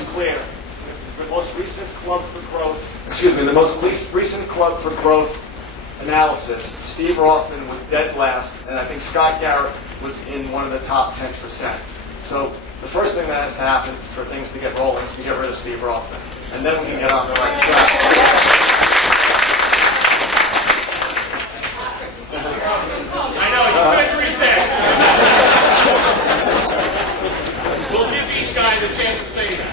it's clear. The most recent Club for Growth, the most recent Club for Growth analysis, Steve Rothman was dead last, and I think Scott Garrett was in one of the top 10%. So the first thing that has to happen for things to get rolling is to get rid of Steve Rothman, and then we can get on the right track. I know, you put it 3 cents. We'll give each guy the chance to say that.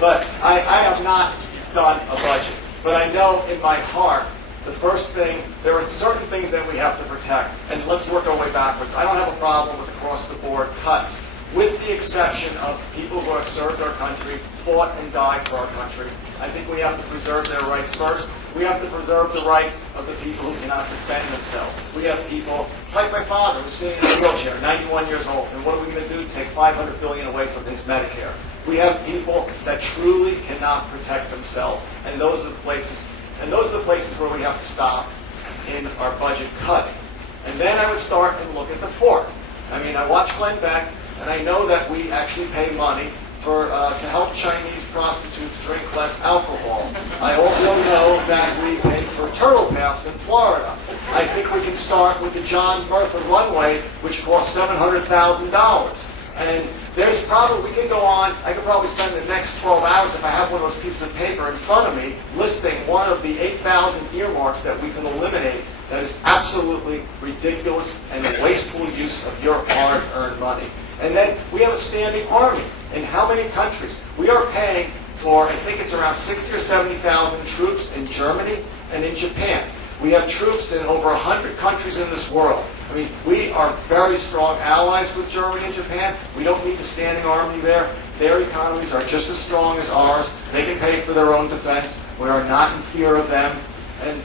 But I have not done a budget. But I know in my heart, the first thing, there are certain things that we have to protect. And let's work our way backwards. I don't have a problem with across-the-board cuts, with the exception of people who have served our country, fought and died for our country. I think we have to preserve their rights first. We have to preserve the rights of the people who cannot defend themselves. We have people, like my father, who's sitting in a wheelchair, 91 years old. And what are we going to do? Take $500 billion away from his Medicare. We have people that truly cannot protect themselves. And those are the places where we have to stop in our budget cutting. And then I would start and look at the poor. I mean, I watch Glenn Beck, and I know that we actually pay money to help Chinese prostitutes drink less alcohol. I also know that we pay for turtle baths in Florida. I think we can start with the John Bertha runway, which costs $700,000. And there's probably, we can go on, I could probably spend the next 12 hours if I have one of those pieces of paper in front of me listing one of the 8,000 earmarks that we can eliminate that is absolutely ridiculous and a wasteful use of your hard-earned money. And then we have a standing army. In how many countries? We are paying for, I think it's around 60 or 70,000 troops in Germany and in Japan. We have troops in over 100 countries in this world. I mean, we are very strong allies with Germany and Japan. We don't need a standing army there. Their economies are just as strong as ours. They can pay for their own defense. We are not in fear of them. And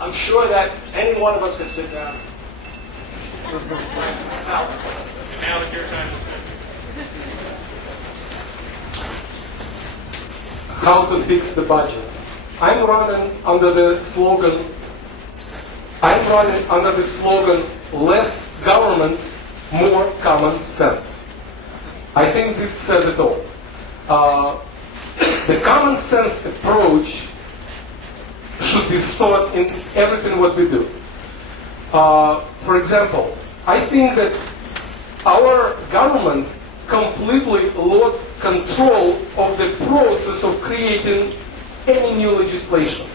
I'm sure that any one of us could sit down. And now it's your time to say. How to fix the budget. I'm running under the slogan, less government, more common sense. I think this says it all. The common sense approach should be sought in everything what we do. For example, I think that our government completely lost control of the process of creating any new legislation.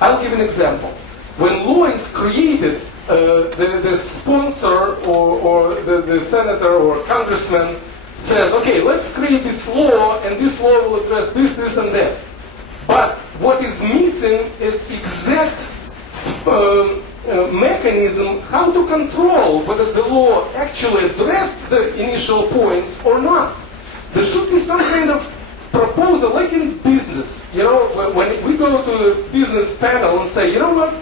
I'll give an example. When law is created, the sponsor or the senator or congressman says, okay, let's create this law, and this law will address this, this, and that. But what is missing is exact mechanism how to control whether the law actually addressed the initial points or not. There should be some kind of proposal, like in business. You know, when we go to the business panel and say, you know what,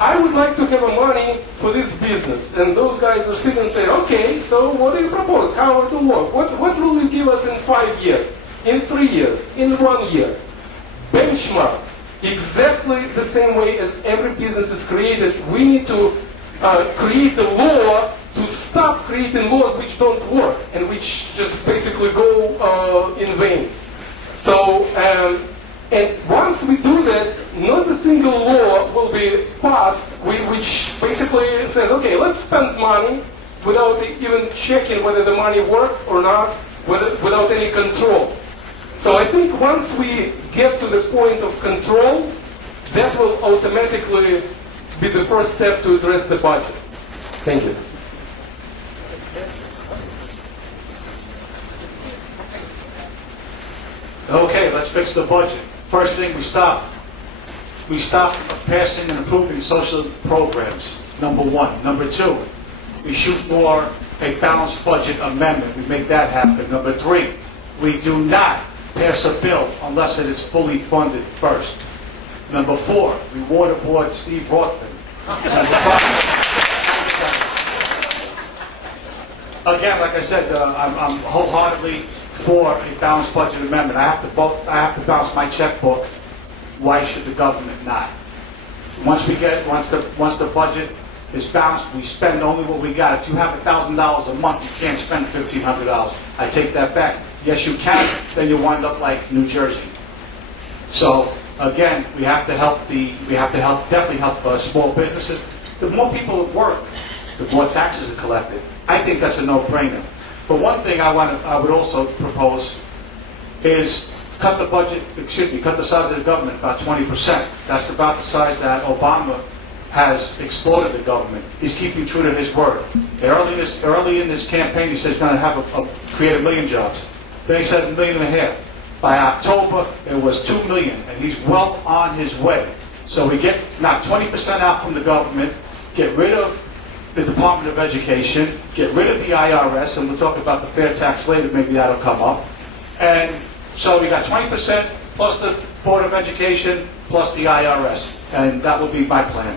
I would like to have money for this business. And those guys are sitting and say, okay, so what do you propose? How it will work? What will you give us in 5 years, in 3 years, in 1 year? Benchmarks. Exactly the same way as every business is created, we need to create a law to stop creating laws which don't work and which just basically go in vain. So, and once we do that, not a single law will be passed which basically says, okay, let's spend money without even checking whether the money worked or not, without any control. So I think once we get to the point of control, that will automatically be the first step to address the budget. Thank you. Okay, let's fix the budget. First thing, we stop passing and approving social programs, number one. Number two, we shoot for a balanced budget amendment. We make that happen. Number three, we do not pass a bill unless it is fully funded first. Number four, we waterboard Steve Rothman. Number five, again, like I said, I'm wholeheartedly for a balanced budget amendment. I have to balance my checkbook. Why should the government not? Once the budget is balanced, we spend only what we got. If you have $1,000 a month, you can't spend $1,500. I take that back. yes, you can, then you wind up like New Jersey. So again, we have to definitely help small businesses. The more people that work, the more taxes are collected. I think that's a no-brainer. But one thing I would also propose is cut the size of the government about 20%. That's about the size that Obama has exploded the government. He's keeping true to his word. Early in this campaign, he says he's going to create 1 million jobs. Then he says 1.5 million. By October, it was 2 million, and he's well on his way. So we knock 20% out from the government, get rid of the Department of Education, get rid of the IRS, and we'll talk about the fair tax later, maybe that'll come up. And so we got 20% plus the Board of Education plus the IRS, and that will be my plan.